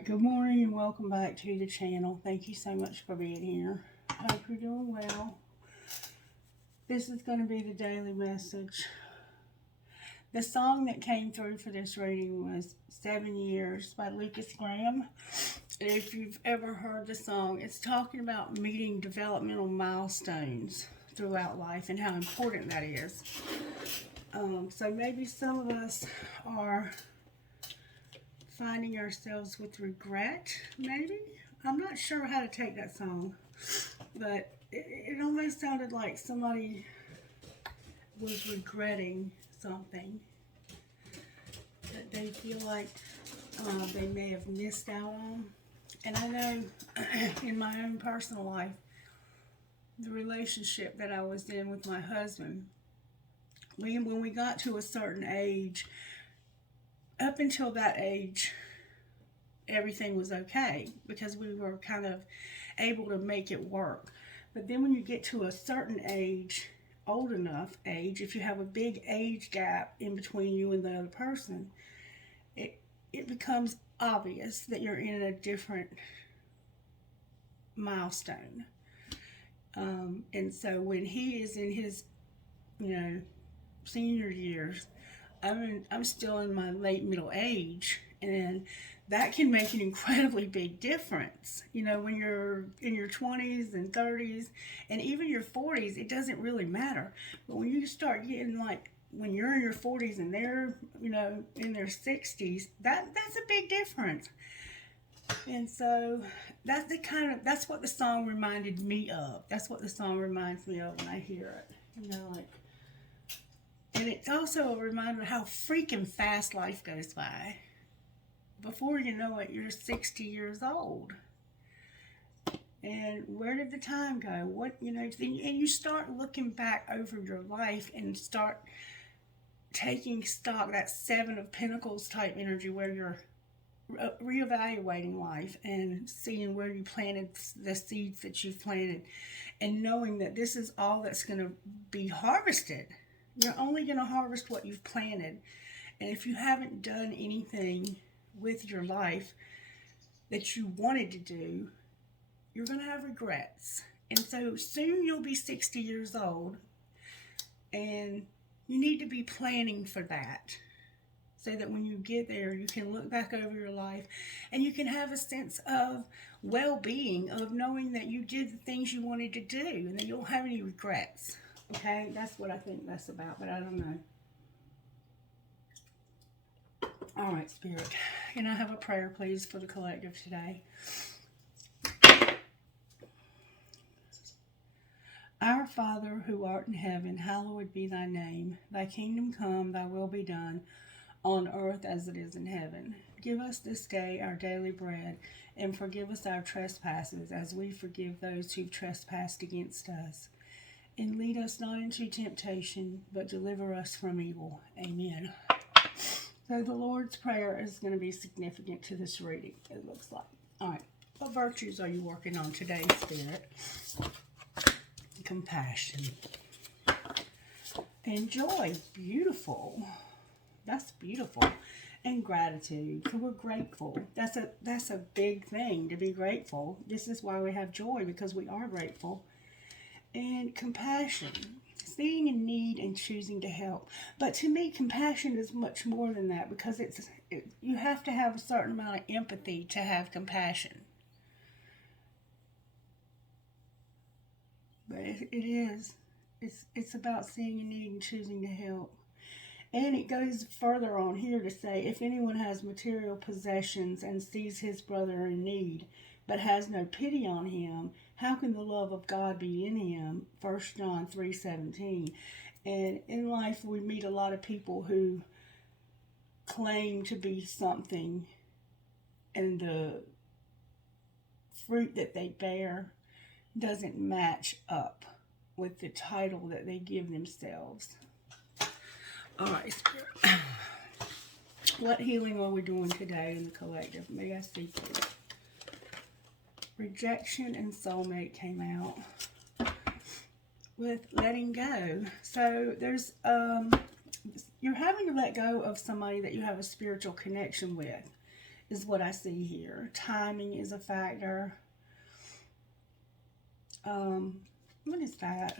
Alright, good morning and welcome back to the channel. Thank you so much for being here. Hope you're doing well. This is going to be the daily message. The song that came through for this reading was 7 Years by Lucas Graham. And if you've ever heard the song, it's talking about meeting developmental milestones throughout life and how important that is. So maybe some of us are finding ourselves with regret, maybe. I'm not sure how to take that song, but it almost sounded like somebody was regretting something that they feel like they may have missed out on. And I know in my own personal life, the relationship that I was in with my husband, when we got to a certain age, up until that age, everything was okay because we were kind of able to make it work. But then when you get to a certain age, old enough age, if you have a big age gap in between you and the other person, it becomes obvious that you're in a different milestone. And so when he is in his, senior years, I'm still in my late middle age, and that can make an incredibly big difference. When you're in your 20s and 30s and even your 40s, it doesn't really matter. But when you start getting when you're in your 40s and they're, in their 60s, that's a big difference. And so that's what the song reminded me of. That's what the song reminds me of when I hear it. And it's also a reminder of how freaking fast life goes by. Before you know it, you're 60 years old. And where did the time go? And you start looking back over your life and start taking stock, that Seven of Pentacles type energy where you're reevaluating life and seeing where you planted the seeds that you've planted and knowing that this is all that's going to be harvested. You're only going to harvest what you've planted. And if you haven't done anything with your life that you wanted to do, you're going to have regrets. And so soon you'll be 60 years old, and you need to be planning for that so that when you get there, you can look back over your life and you can have a sense of well-being, of knowing that you did the things you wanted to do and that you don't have any regrets. Okay, that's what I think that's about, but I don't know. All right, Spirit. Can I have a prayer, please, for the collective today? Our Father, who art in heaven, hallowed be thy name. Thy kingdom come, thy will be done, on earth as it is in heaven. Give us this day our daily bread, and forgive us our trespasses, as we forgive those who've trespassed against us. And lead us not into temptation, but deliver us from evil. Amen. So the Lord's Prayer is going to be significant to this reading, it looks like. All right. What virtues are you working on today, Spirit? Compassion. And joy. Beautiful. That's beautiful. And gratitude. So we're grateful. That's a big thing, to be grateful. This is why we have joy, because we are grateful. And compassion, seeing a need and choosing to help. But to me, compassion is much more than that, because you have to have a certain amount of empathy to have compassion. But it is. It's about seeing a need and choosing to help. And it goes further on here to say, if anyone has material possessions and sees his brother in need, but has no pity on him, how can the love of God be in him? 1 John 3:17. And in life, we meet a lot of people who claim to be something, and the fruit that they bear doesn't match up with the title that they give themselves. All right, Spirit. What healing are we doing today in the collective? May I see, please? Rejection and soulmate came out with letting go. So there's you're having to let go of somebody that you have a spiritual connection with. is what I see here. Timing is a factor. What is that?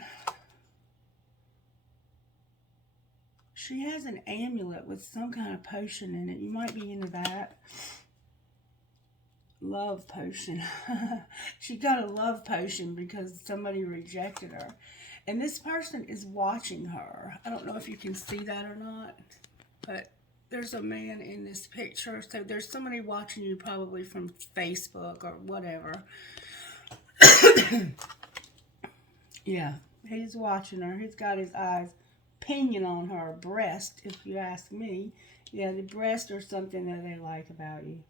She has an amulet with some kind of potion in it. You might be into that. Love potion. She got a love potion because somebody rejected her. And this person is watching her. I don't know if you can see that or not, but there's a man in this picture. So there's somebody watching you probably from Facebook or whatever. Yeah, he's watching her. He's got his eyes pinging on her breast, if you ask me. Yeah, the breast or something that they like about you.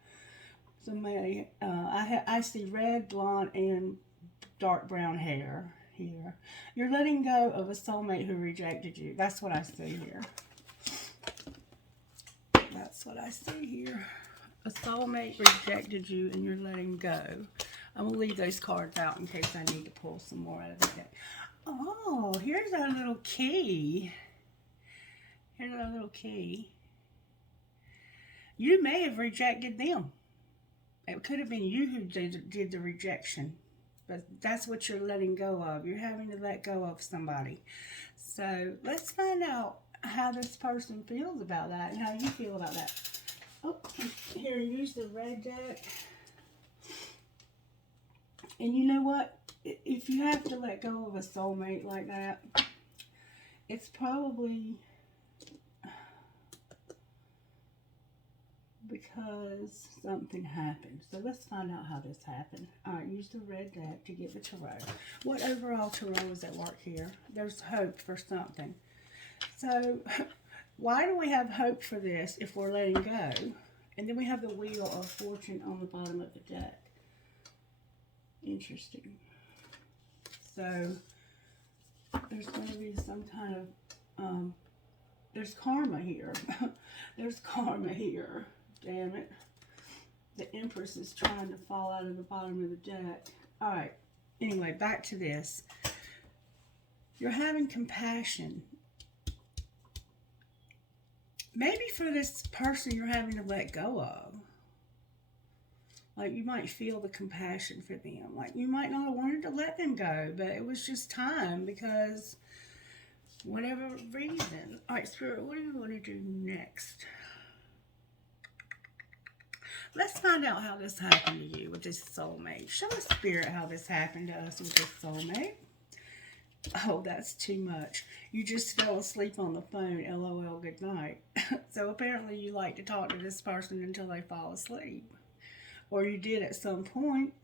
Somebody, I see red, blonde, and dark brown hair here. You're letting go of a soulmate who rejected you. That's what I see here. That's what I see here. A soulmate rejected you and you're letting go. I'm going to leave those cards out in case I need to pull some more out of the deck. Oh, here's our little key. Here's our little key. You may have rejected them. It could have been you who did the rejection. But that's what you're letting go of. You're having to let go of somebody. So let's find out how this person feels about that and how you feel about that. Oh, here, use the red deck. And you know what? If you have to let go of a soulmate like that, it's probably because something happened. So let's find out how this happened. All right, use the red deck to get the tarot. What overall tarot is at work here? There's hope for something. So why do we have hope for this if we're letting go? And then we have the Wheel of Fortune on the bottom of the deck. Interesting. So there's going to be some kind of, there's karma here. There's karma here. Damn it. The Empress is trying to fall out of the bottom of the deck. All right. Anyway, back to this. You're having compassion. Maybe for this person you're having to let go of. Like, you might feel the compassion for them. Like, you might not have wanted to let them go, but it was just time because whatever reason. All right, Spirit, what do you want to do next? Let's find out how this happened to you with this soulmate. Show us, Spirit, how this happened to us with this soulmate. Oh, that's too much. You just fell asleep on the phone. LOL, good night. So apparently you like to talk to this person until they fall asleep. Or you did at some point.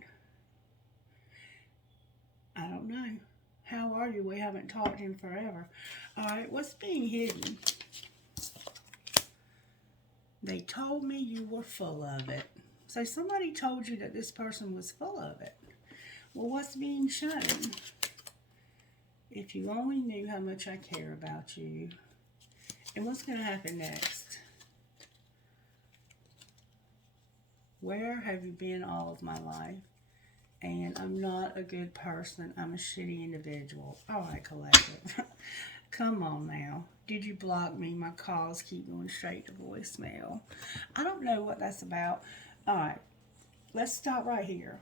I don't know. How are you? We haven't talked in forever. All right, what's being hidden? They told me you were full of it. So somebody told you that this person was full of it. Well, what's being shown? If you only knew how much I care about you. And what's going to happen next? Where have you been all of my life? And I'm not a good person. I'm a shitty individual. All right, collective. Come on now. Did you block me? My calls keep going straight to voicemail. I don't know what that's about. All right, let's stop right here.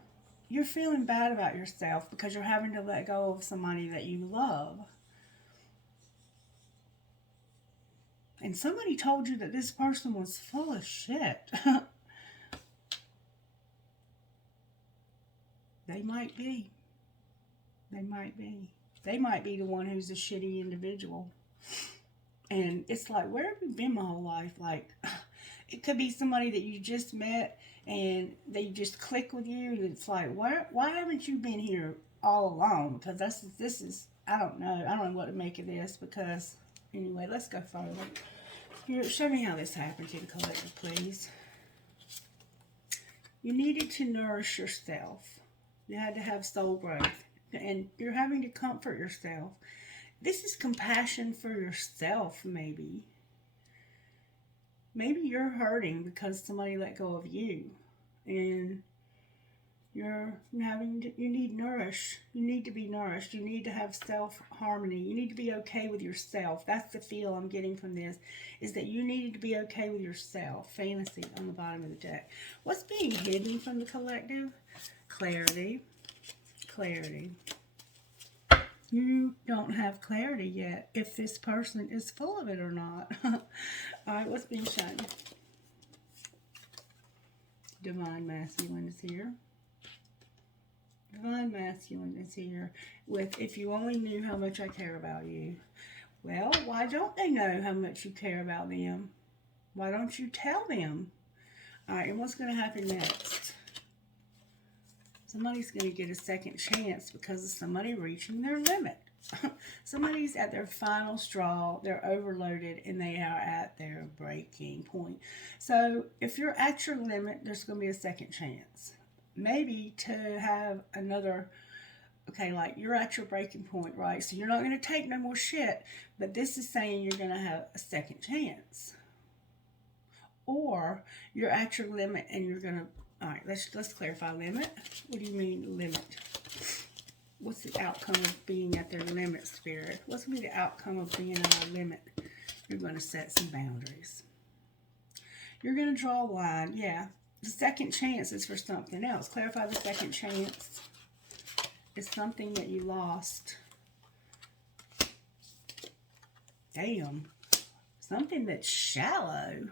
You're feeling bad about yourself because you're having to let go of somebody that you love. And somebody told you that this person was full of shit. They might be. They might be. They might be the one who's a shitty individual. And it's like, where have you been my whole life? Like, it could be somebody that you just met and they just click with you. And it's like, why haven't you been here all along? Because this is, I don't know. I don't know what to make of this because, anyway, let's go further. Spirit, show me how this happened to the collective, please. You needed to nourish yourself. You had to have soul growth. And you're having to comfort yourself. This is compassion for yourself, maybe. Maybe you're hurting because somebody let go of you. And You need nourish. You need to be nourished. You need to have self-harmony. You need to be okay with yourself. That's the feel I'm getting from this, is that you need to be okay with yourself. Fantasy on the bottom of the deck. What's being hidden from the collective? Clarity. Clarity. You don't have clarity yet if this person is full of it or not. All right, what's being shown? Divine Masculine is here. Divine Masculine is here with, if you only knew how much I care about you. Well, why don't they know how much you care about them? Why don't you tell them? All right, and what's going to happen next? Somebody's going to get a second chance because of somebody reaching their limit. Somebody's at their final straw. They're overloaded and they are at their breaking point. So if you're at your limit, there's going to be a second chance. Maybe to have another, okay, like you're at your breaking point, right? So you're not going to take no more shit, but this is saying you're going to have a second chance. Or you're at your limit and you're going to, all right, let's clarify limit. What do you mean limit? What's the outcome of being at their limit, Spirit? What's going to be the outcome of being at our limit? You're going to set some boundaries. You're going to draw a line, yeah. The second chance is for something else. Clarify the second chance. It's something that you lost. Damn. Something that's shallow.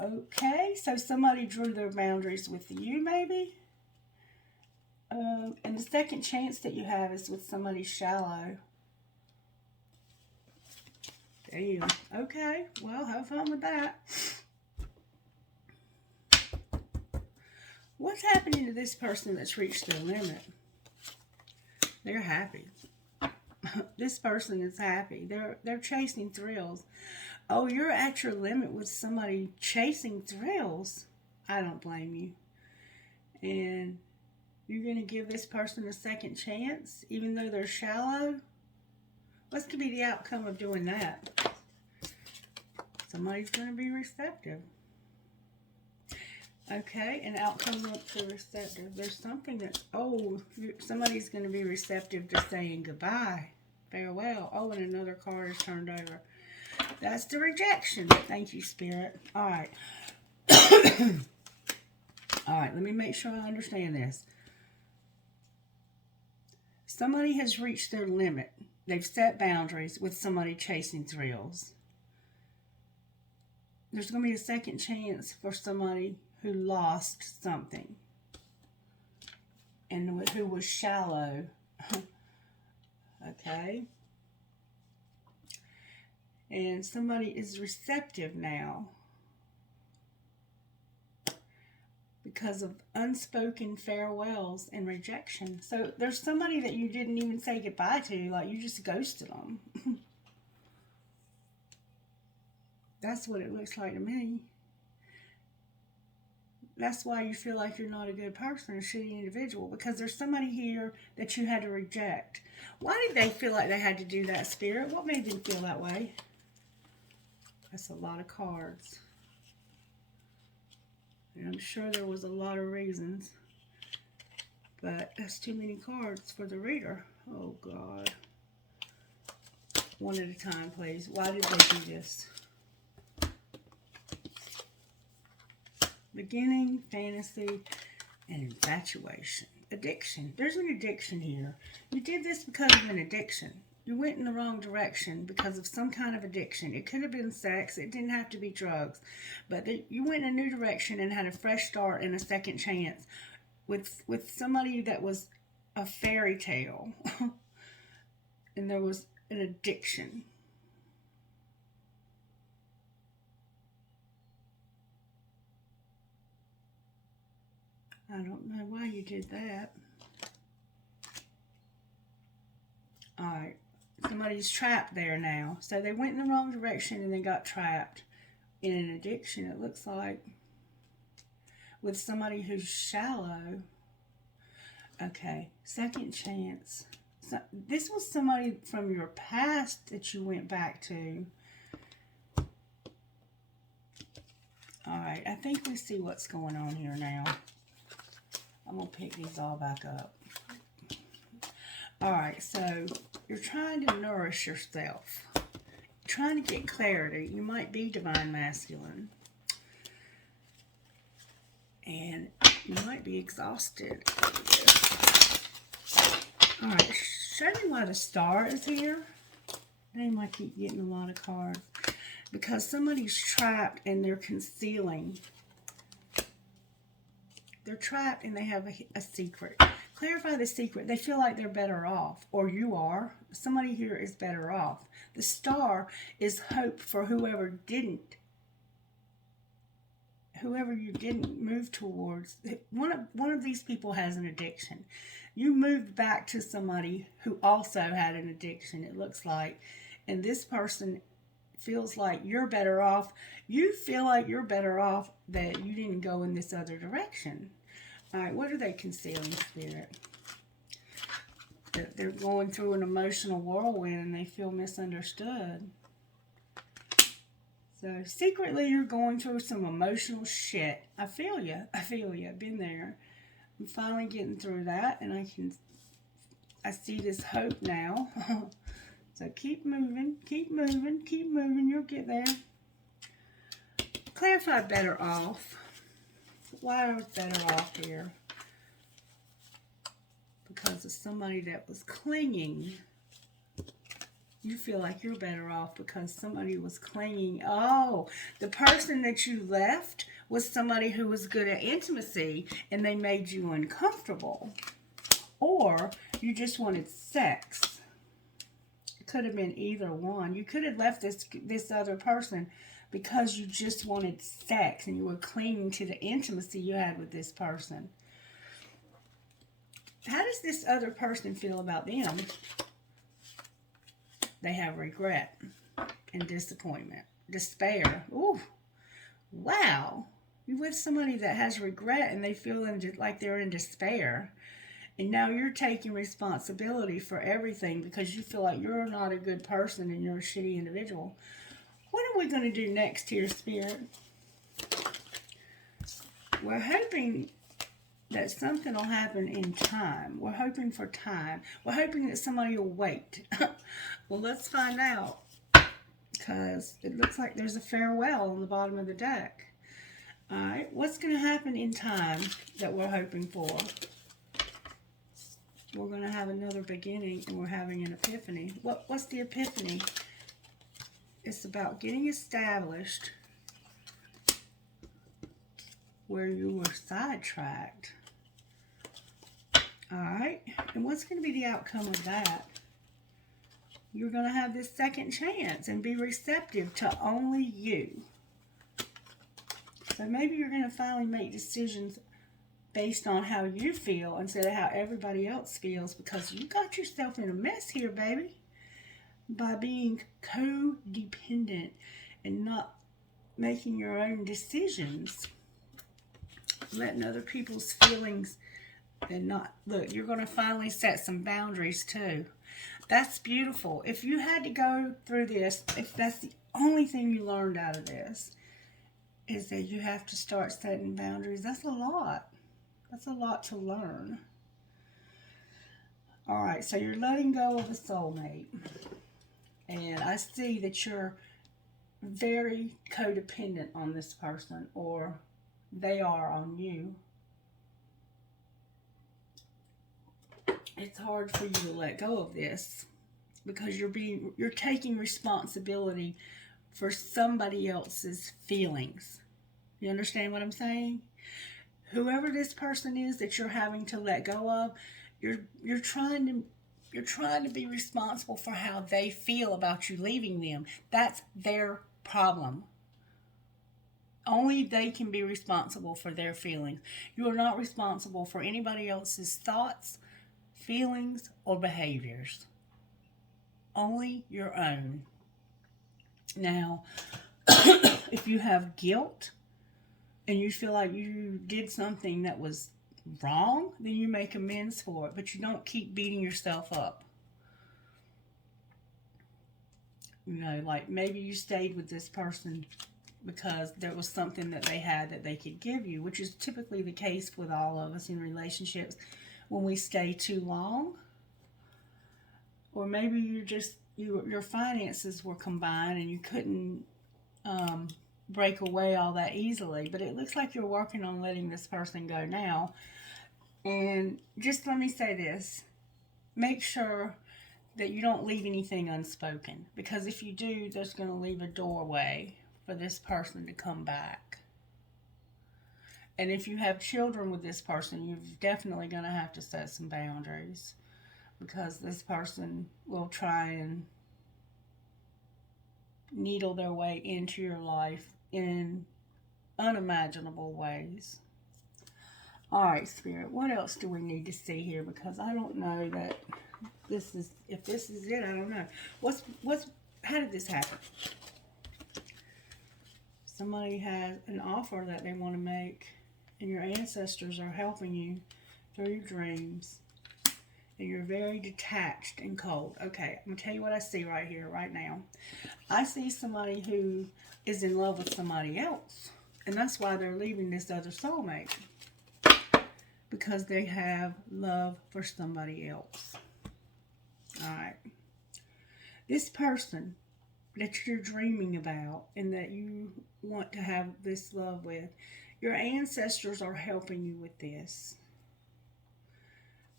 Okay, so somebody drew their boundaries with you, maybe? And the second chance that you have is with somebody shallow. Damn. Okay, well, have fun with that. What's happening to this person that's reached their limit? They're happy. This person is happy. They're chasing thrills. Oh, you're at your limit with somebody chasing thrills. I don't blame you. And you're going to give this person a second chance, even though they're shallow? What's going to be the outcome of doing that? Somebody's going to be receptive. Okay, an outcome of the receptive. There's something that, oh, somebody's going to be receptive to saying goodbye, farewell. Oh, and another card is turned over. That's the rejection. Thank you, Spirit. All right. All right, let me make sure I understand this. Somebody has reached their limit. They've set boundaries with somebody chasing thrills. There's going to be a second chance for somebody who lost something and who was shallow. Okay. And somebody is receptive now because of unspoken farewells and rejection. So there's somebody that you didn't even say goodbye to, like you just ghosted them. That's what it looks like to me. That's why you feel like you're not a good person, a shitty individual, because there's somebody here that you had to reject. Why did they feel like they had to do that, Spirit? What made them feel that way? That's a lot of cards. And I'm sure there was a lot of reasons. But that's too many cards for the reader. Oh, God. One at a time, please. Why did they do this? Beginning, fantasy, and infatuation. Addiction. There's an addiction here. You did this because of an addiction. You went in the wrong direction because of some kind of addiction. It could have been sex. It didn't have to be drugs. But you went in a new direction and had a fresh start and a second chance with somebody that was a fairy tale. And there was an addiction. I don't know why you did that. Alright. Somebody's trapped there now. So they went in the wrong direction and they got trapped in an addiction, it looks like. With somebody who's shallow. Okay. Second chance. So this was somebody from your past that you went back to. Alright. I think we see what's going on here now. I'm going to pick these all back up. Alright, so you're trying to nourish yourself. You're trying to get clarity. You might be divine masculine. And you might be exhausted over this. Alright, show me why the star is here. Name I keep getting a lot of cards. Because somebody's trapped and they're concealing. They're trapped and they have a secret. Clarify the secret. They feel like they're better off. Or you are. Somebody here is better off. The star is hope for whoever you didn't move towards. One of these people has an addiction. You moved back to somebody who also had an addiction, it looks like. And this person feels like you're better off. You feel like you're better off that you didn't go in this other direction. All right, what are they concealing, Spirit? That they're going through an emotional whirlwind and they feel misunderstood. So secretly you're going through some emotional shit. I feel you. I feel you. I've been there. I'm finally getting through that, and I see this hope now. So keep moving, keep moving, keep moving. You'll get there. Clarify better off. Why are we better off here? Because of somebody that was clinging. You feel like you're better off because somebody was clinging. Oh, the person that you left was somebody who was good at intimacy and they made you uncomfortable. Or you just wanted sex. It could have been either one. You could have left this other person because you just wanted sex and you were clinging to the intimacy you had with this person. How does this other person feel about them? They have regret and disappointment, despair. Ooh, wow. You're with somebody that has regret and they feel like they're in despair. And now you're taking responsibility for everything because you feel like you're not a good person and you're a shitty individual. What are we going to do next here, Spirit? We're hoping that something will happen in time. We're hoping for time. We're hoping that somebody will wait. Well, let's find out. Because it looks like there's a farewell on the bottom of the deck. Alright, what's going to happen in time that we're hoping for? We're going to have another beginning and we're having an epiphany. What's the epiphany? It's about getting established where you were sidetracked. Alright, and what's going to be the outcome of that? You're going to have this second chance and be receptive to only you. So maybe you're going to finally make decisions based on how you feel instead of how everybody else feels, because you got yourself in a mess here, baby, by being codependent and not making your own decisions, letting other people's feelings and not, look, you're going to finally set some boundaries too. That's beautiful. If you had to go through this, if that's the only thing you learned out of this, is that you have to start setting boundaries. That's a lot. That's a lot to learn. All right, so you're letting go of a soulmate. And I see that you're very codependent on this person, or they are on you. It's hard for you to let go of this because you're taking responsibility for somebody else's feelings. You understand what I'm saying? Whoever this person is that you're having to let go of, you're trying to be responsible for how they feel about you leaving them. That's their problem. Only they can be responsible for their feelings. You are not responsible for anybody else's thoughts, feelings, or behaviors. Only your own. Now, if you have guilt and you feel like you did something that was wrong, then you make amends for it, but you don't keep beating yourself up. You know, like maybe you stayed with this person because there was something that they had that they could give you, which is typically the case with all of us in relationships when we stay too long. Or maybe your finances were combined and you couldn't break away all that easily. But it looks like you're working on letting this person go now. And just let me say this. Make sure that you don't leave anything unspoken. Because if you do, there's going to leave a doorway for this person to come back. And if you have children with this person, you're definitely going to have to set some boundaries. Because this person will try and needle their way into your life in unimaginable ways. Alright, Spirit, what else do we need to see here? Because I don't know that if this is it, I don't know. How did this happen? Somebody has an offer that they want to make, and your ancestors are helping you through your dreams. And you're very detached and cold. Okay, I'm going to tell you what I see right here, right now. I see somebody who is in love with somebody else. And that's why they're leaving this other soulmate. Because they have love for somebody else. Alright. This person that you're dreaming about and that you want to have this love with, your ancestors are helping you with this.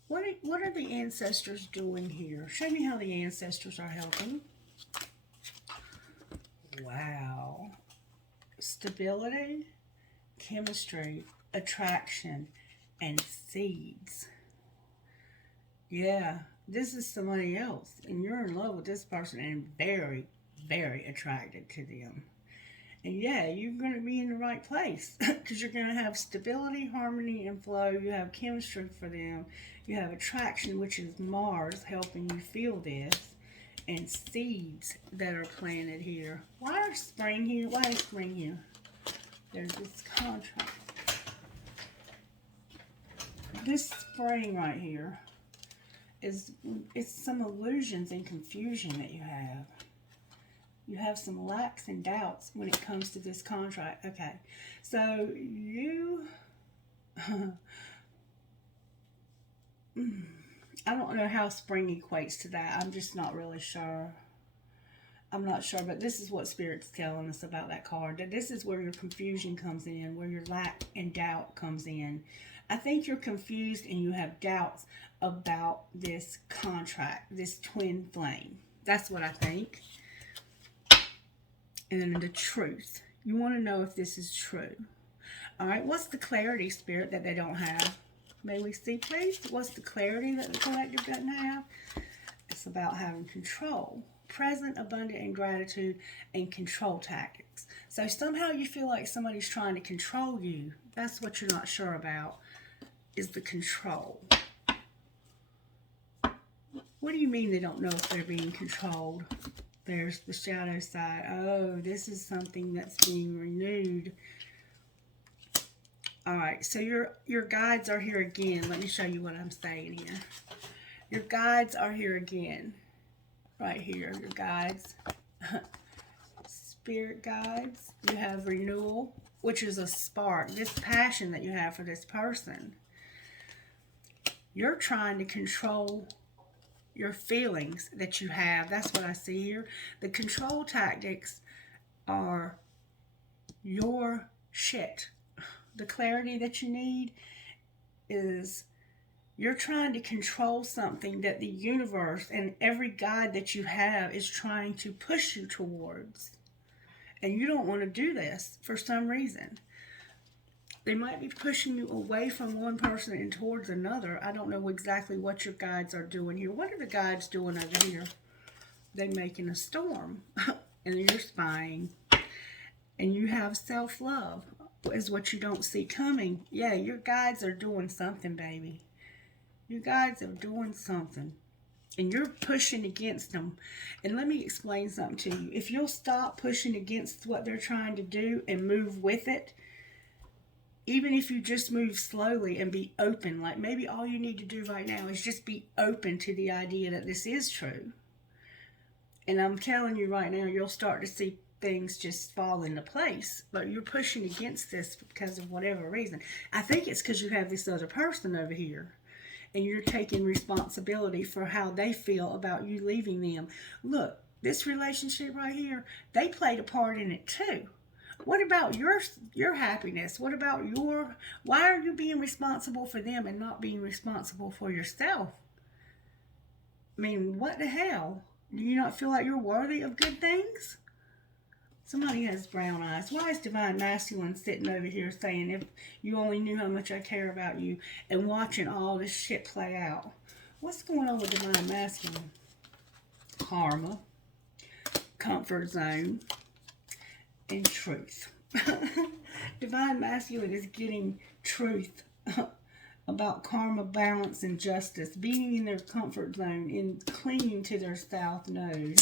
What are the ancestors doing here? Show me how the ancestors are helping. Wow. Stability, chemistry, attraction, and seeds. Yeah, this is somebody else. And you're in love with this person and very, very attracted to them. And yeah, you're going to be in the right place because you're going to have stability, harmony, and flow. You have chemistry for them. You have attraction, which is Mars helping you feel this. And seeds that are planted here. Why is spring here? Why is spring here? There's this contract. This spring right here it's some illusions and confusion that you have. You have some lacks and doubts when it comes to this contract. Okay, so you... I don't know how spring equates to that. I'm just not really sure. I'm not sure, but this is what Spirit's telling us about that card. That this is where your confusion comes in, where your lack and doubt comes in. I think you're confused and you have doubts about this contract, this twin flame. That's what I think. And then the truth. You want to know if this is true. All right, what's the clarity, Spirit, that they don't have? May we see, please? What's the clarity that the collective doesn't have? It's about having control. Present, abundant, and gratitude, and control tactics. So somehow you feel like somebody's trying to control you. That's what you're not sure about, is the control. What do you mean they don't know if they're being controlled? There's the shadow side. Oh, this is something that's being renewed. Alright, so your guides are here again. Let me show you what I'm saying here. Your guides are here again. Right here, your guides. Spirit guides. You have renewal, which is a spark. This passion that you have for this person. You're trying to control your feelings that you have. That's what I see here. The control tactics are your shit. The clarity that you need is you're trying to control something that the universe and every guide that you have is trying to push you towards. And you don't want to do this for some reason. They might be pushing you away from one person and towards another. I don't know exactly what your guides are doing here. What are the guides doing over here? They're making a storm. And you're spying. And you have self-love is what you don't see coming. Yeah, your guides are doing something, baby. Your guides are doing something. And you're pushing against them. And let me explain something to you. If you'll stop pushing against what they're trying to do and move with it, even if you just move slowly and be open, like maybe all you need to do right now is just be open to the idea that this is true. And I'm telling you right now, you'll start to see things just fall into place. But you're pushing against this because of whatever reason. I think it's because you have this other person over here. And you're taking responsibility for how they feel about you leaving them. Look, this relationship right here, they played a part in it too. What about your happiness? What about why are you being responsible for them and not being responsible for yourself? I mean, what the hell? Do you not feel like you're worthy of good things? Somebody has brown eyes. Why is Divine Masculine sitting over here saying, if you only knew how much I care about you, and watching all this shit play out? What's going on with Divine Masculine? Karma, comfort zone, and truth. Divine Masculine is getting truth about karma, balance, and justice, being in their comfort zone and clinging to their south node.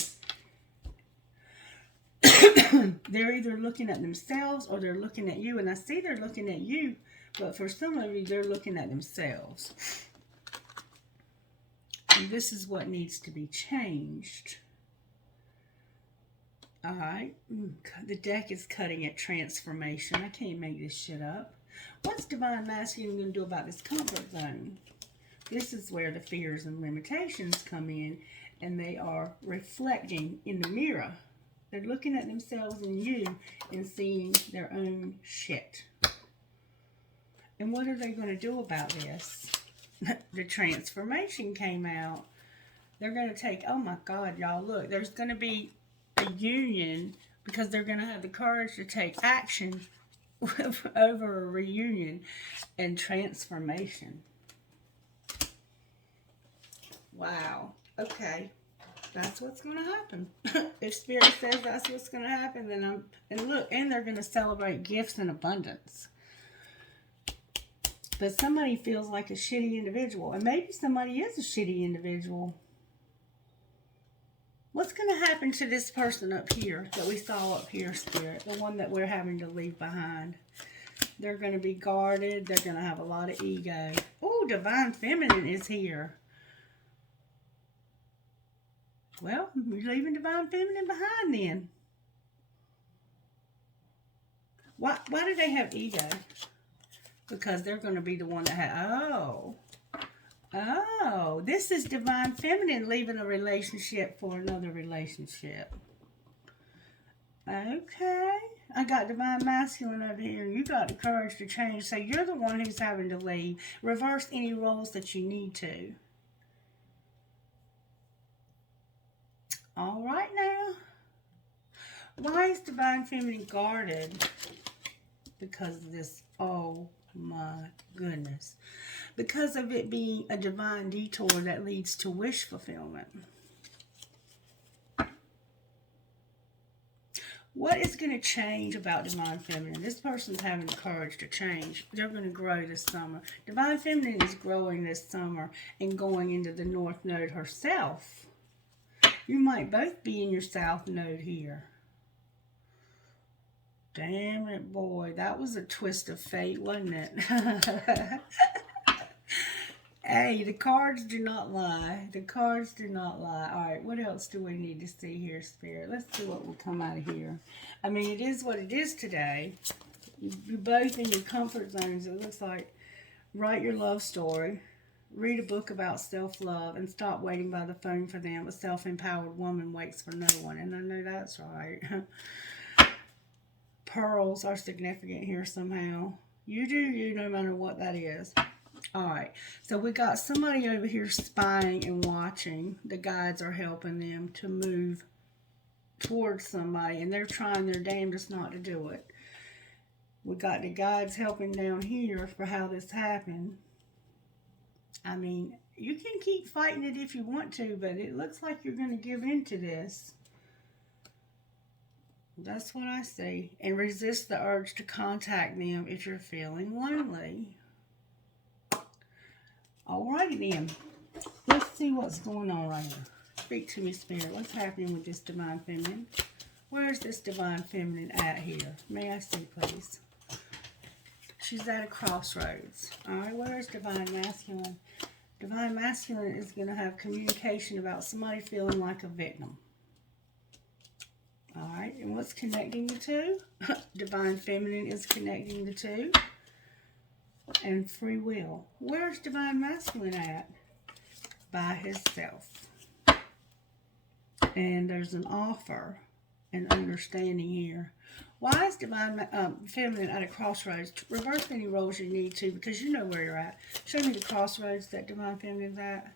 They're either looking at themselves or they're looking at you. And I see they're looking at you, but for some of you, they're looking at themselves. And this is what needs to be changed. Alright. The deck is cutting at transformation. I can't make this shit up. What's Divine Masculine going to do about this comfort zone? This is where the fears and limitations come in, and they are reflecting in the mirror. They're looking at themselves and you and seeing their own shit. And what are they going to do about this? The transformation came out. They're going to take, oh my God, y'all, look, there's going to be a union because they're going to have the courage to take action over a reunion and transformation. Wow. Okay. That's what's going to happen. If Spirit says that's what's going to happen, then and look, and they're going to celebrate gifts in abundance. But somebody feels like a shitty individual, and maybe somebody is a shitty individual. What's going to happen to this person up here that we saw up here, Spirit? The one that we're having to leave behind. They're going to be guarded. They're going to have a lot of ego. Oh, Divine Feminine is here. Well, you're leaving Divine Feminine behind then. Why do they have ego? Because they're going to be the one that Oh, this is Divine Feminine leaving a relationship for another relationship. Okay. I got Divine Masculine over here, and you got the courage to change. So you're the one who's having to leave. Reverse any roles that you need to. All right now. Why is Divine Feminine guarded? Because of this, oh my goodness. Because of it being a divine detour that leads to wish fulfillment. What is going to change about Divine Feminine? This person's having the courage to change. They're going to grow this summer. Divine Feminine is growing this summer and going into the North Node herself. You might both be in your South Node here. Damn it, boy. That was a twist of fate, wasn't it? Hey, the cards do not lie. The cards do not lie. All right, what else do we need to see here, Spirit? Let's see what will come out of here. I mean, it is what it is today. You're both in your comfort zones. It looks like write your love story. Read a book about self-love and stop waiting by the phone for them. A self-empowered woman waits for no one. And I know that's right. Pearls are significant here somehow. You do you no matter what that is. Alright, so we got somebody over here spying and watching. The guides are helping them to move towards somebody, and they're trying their damnedest not to do it. We got the guides helping down here for how this happened. I mean, you can keep fighting it if you want to, but it looks like you're going to give in to this. That's what I see. And resist the urge to contact them if you're feeling lonely. Alrighty then. Let's see what's going on right here. Speak to me, Spirit. What's happening with this Divine Feminine? Where's this Divine Feminine at here? May I see, please? She's at a crossroads. Alright, where's Divine Masculine? Divine Masculine is going to have communication about somebody feeling like a victim. Alright, and what's connecting the two? Divine Feminine is connecting the two. And free will. Where's Divine Masculine at? By himself. And there's an offer and understanding here. Why is Divine Feminine at a crossroads? Reverse any roles you need to, because you know where you're at. Show me the crossroads that Divine Feminine's at.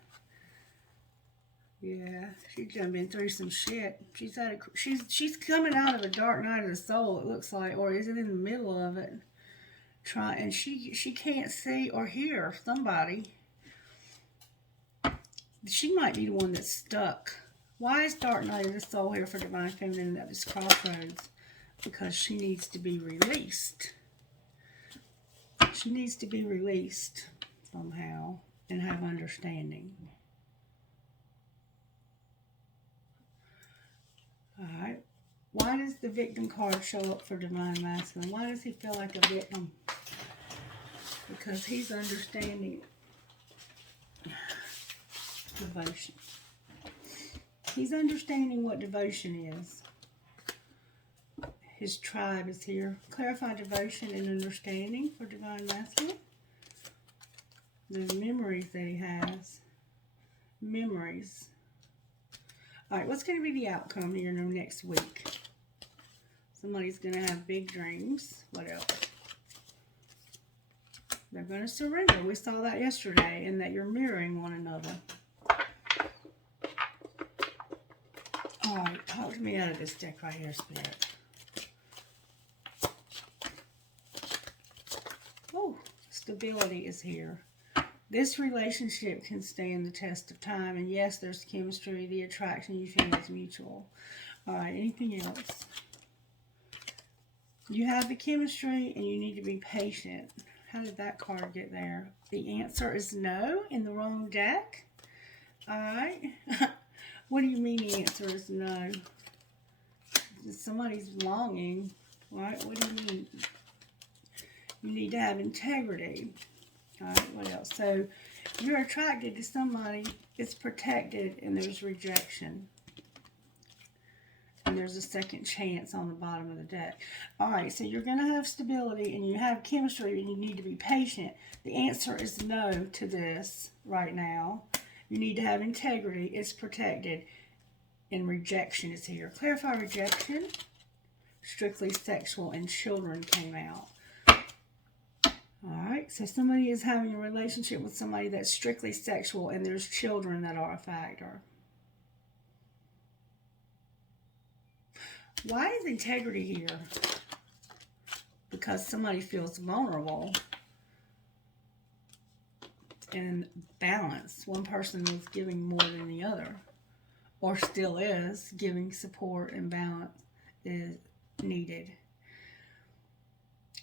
Yeah, she's done been through some shit. She's coming out of a dark night of the soul, it looks like, or is it in the middle of it? And she can't see or hear somebody. She might be the one that's stuck. Why is dark night of the soul here for Divine Feminine at this crossroads? Because she needs to be released. She needs to be released somehow and have understanding. Alright. Why does the victim card show up for Divine Masculine? Why does he feel like a victim? Because he's understanding devotion. He's understanding what devotion is. His tribe is here. Clarify devotion and understanding for Divine Masculine. The memories that he has. Memories. Alright, what's going to be the outcome here next week? Somebody's going to have big dreams. What else? They're going to surrender. We saw that yesterday, and that you're mirroring one another. Alright, talk to me out of this deck right here, Spirit. Oh, stability is here. This relationship can stand the test of time. And yes, there's chemistry. The attraction you feel is mutual. Alright, anything else? You have the chemistry and you need to be patient. How did that card get there? The answer is no in the wrong deck. Alright. What do you mean the answer is no? Somebody's longing. Right? What do you mean? You need to have integrity. Alright, what else? So, you're attracted to somebody, it's protected, and there's rejection. And there's a second chance on the bottom of the deck. Alright, so you're going to have stability, and you have chemistry, and you need to be patient. The answer is no to this right now. You need to have integrity, it's protected, and rejection is here. Clarify rejection. Strictly sexual, and children came out. Alright, so somebody is having a relationship with somebody that's strictly sexual, and there's children that are a factor. Why is integrity here? Because somebody feels vulnerable. And balance. One person is giving more than the other. Or still is. Giving support and balance is needed.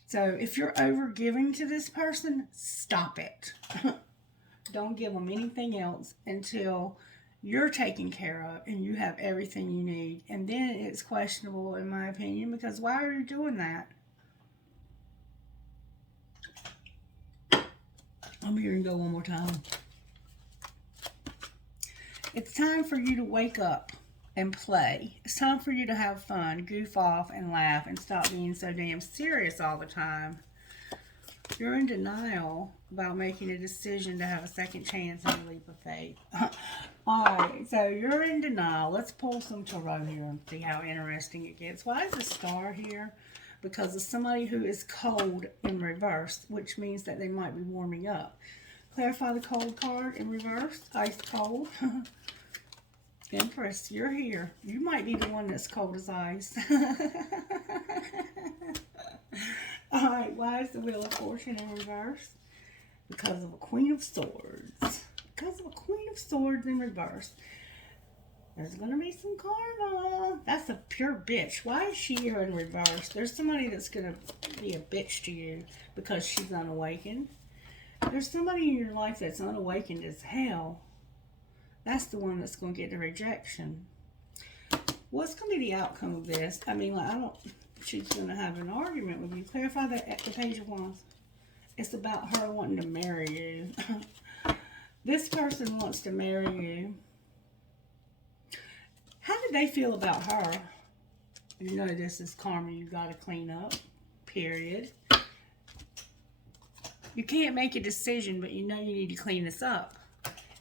So, if you're over giving to this person, stop it. Don't give them anything else until you're taken care of and you have everything you need. And then it's questionable, in my opinion, because why are you doing that? I'm here and go one more time. It's time for you to wake up and play. It's time for you to have fun, goof off, and laugh, and stop being so damn serious all the time. You're in denial about making a decision to have a second chance and a leap of faith. Alright, so you're in denial. Let's pull some tarot here and see how interesting it gets. Why is the star here? Because of somebody who is cold in reverse, which means that they might be warming up. Clarify the cold card in reverse. Ice cold. Empress, you're here. You might be the one that's cold as ice. Alright, why is the Wheel of Fortune in reverse? Because of a Queen of Swords. Because of a Queen of Swords in reverse. There's going to be some karma. That's a pure bitch. Why is she here in reverse? There's somebody that's going to be a bitch to you because she's unawakened. There's somebody in your life that's unawakened as hell. That's the one that's going to get the rejection. What's going to be the outcome of this? I mean, like, she's going to have an argument with you. Clarify that at the Page of Wands. It's about her wanting to marry you. This person wants to marry you. How did they feel about her? You know this is karma you got to clean up, period. You can't make a decision, but you know you need to clean this up.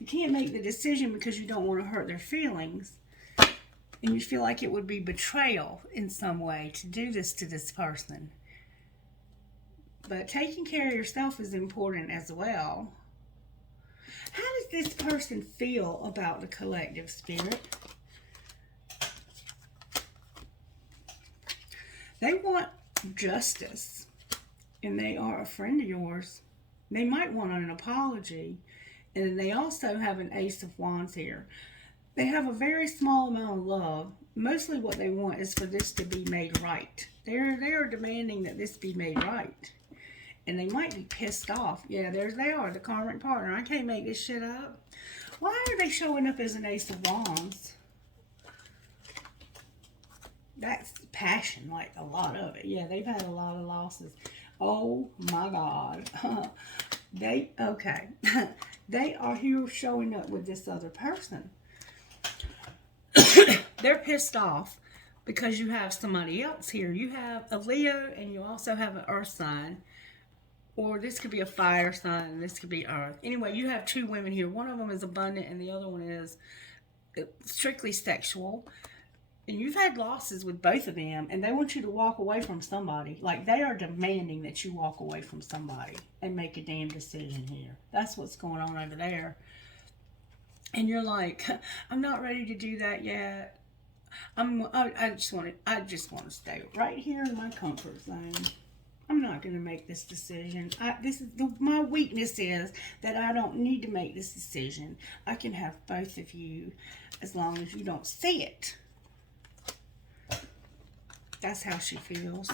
You can't make the decision because you don't want to hurt their feelings. And you feel like it would be betrayal in some way to do this to this person. But taking care of yourself is important as well. How does this person feel about the collective spirit? They want justice, and they are a friend of yours. They might want an apology, and they also have an Ace of Wands here. They have a very small amount of love. Mostly what they want is for this to be made right. They are demanding that this be made right. And they might be pissed off. Yeah, there they are, the karmic partner. I can't make this shit up. Why are they showing up as an Ace of Wands? That's passion, like a lot of it. Yeah, they've had a lot of losses. Oh my God. Okay. They are here showing up with this other person. They're pissed off because you have somebody else here. You have a Leo and you also have an Earth sign. Or this could be a fire sign and this could be Earth. Anyway, you have two women here. One of them is abundant and the other one is strictly sexual. And you've had losses with both of them, and they want you to walk away from somebody. Like, they are demanding that you walk away from somebody and make a damn decision here. That's what's going on over there. And you're like, I'm not ready to do that yet. I just want to stay right here in my comfort zone. I'm not going to make this decision. My weakness is that I don't need to make this decision. I can have both of you as long as you don't see it. That's how she feels.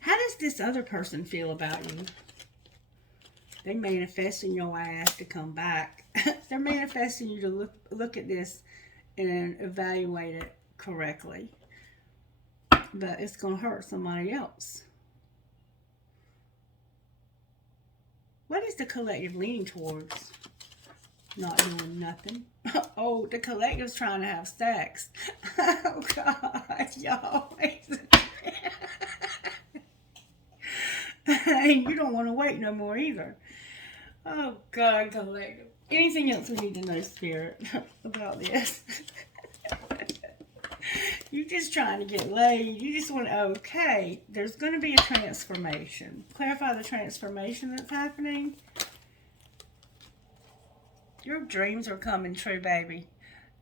How does this other person feel about you? They manifesting your ass to come back. They're manifesting you to look at this and evaluate it correctly. But it's going to hurt somebody else. What is the collective leaning towards? Not doing nothing. Oh, the collective's trying to have sex. Oh, God, y'all. You don't want to wait no more either. Oh, God, collective. Anything else we need to know, Spirit, about this? You're just trying to get laid. You just want to, okay, there's going to be a transformation. Clarify the transformation that's happening. Your dreams are coming true, baby.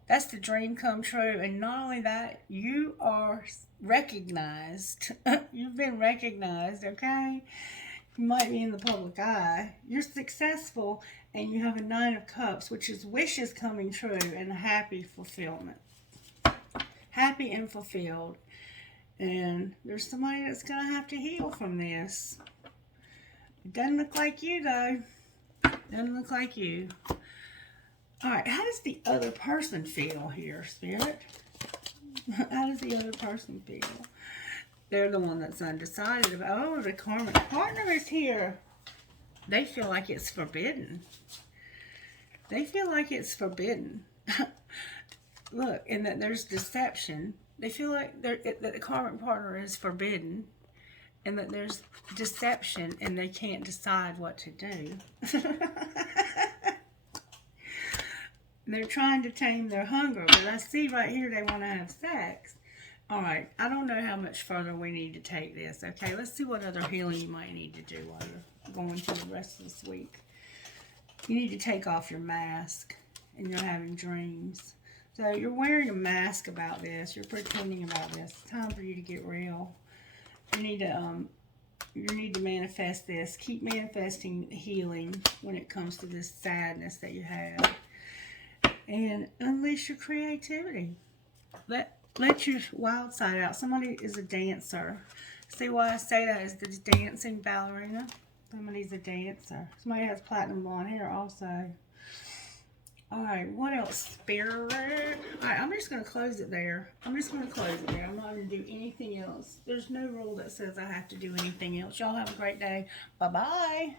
That's the dream come true. And not only that, you are recognized. You've been recognized, okay? You might be in the public eye. You're successful, and you have a 9 of Cups, which is wishes coming true and happy fulfillment. Happy and fulfilled. And there's somebody that's going to have to heal from this. It doesn't look like you, though. Doesn't look like you. Alright, how does the other person feel here, Spirit? How does the other person feel? They're the one that's undecided about, oh, the karmic partner is here. They feel like it's forbidden. They feel like it's forbidden. Look, and that there's deception. They feel like that the karmic partner is forbidden. And that there's deception and they can't decide what to do. They're trying to tame their hunger, but I see right here they want to have sex. All right, I don't know how much further we need to take this, okay? Let's see what other healing you might need to do while you're going through the rest of this week. You need to take off your mask, and you're having dreams. So you're wearing a mask about this. You're pretending about this. It's time for you to get real. You need to manifest this. Keep manifesting healing when it comes to this sadness that you have. And unleash your creativity. Let your wild side out. Somebody is a dancer. See why I say that is the dancing ballerina. Somebody's a dancer. Somebody has platinum blonde hair also. Alright, what else? Spirit. Alright, I'm just going to close it there. I'm not going to do anything else. There's no rule that says I have to do anything else. Y'all have a great day. Bye-bye.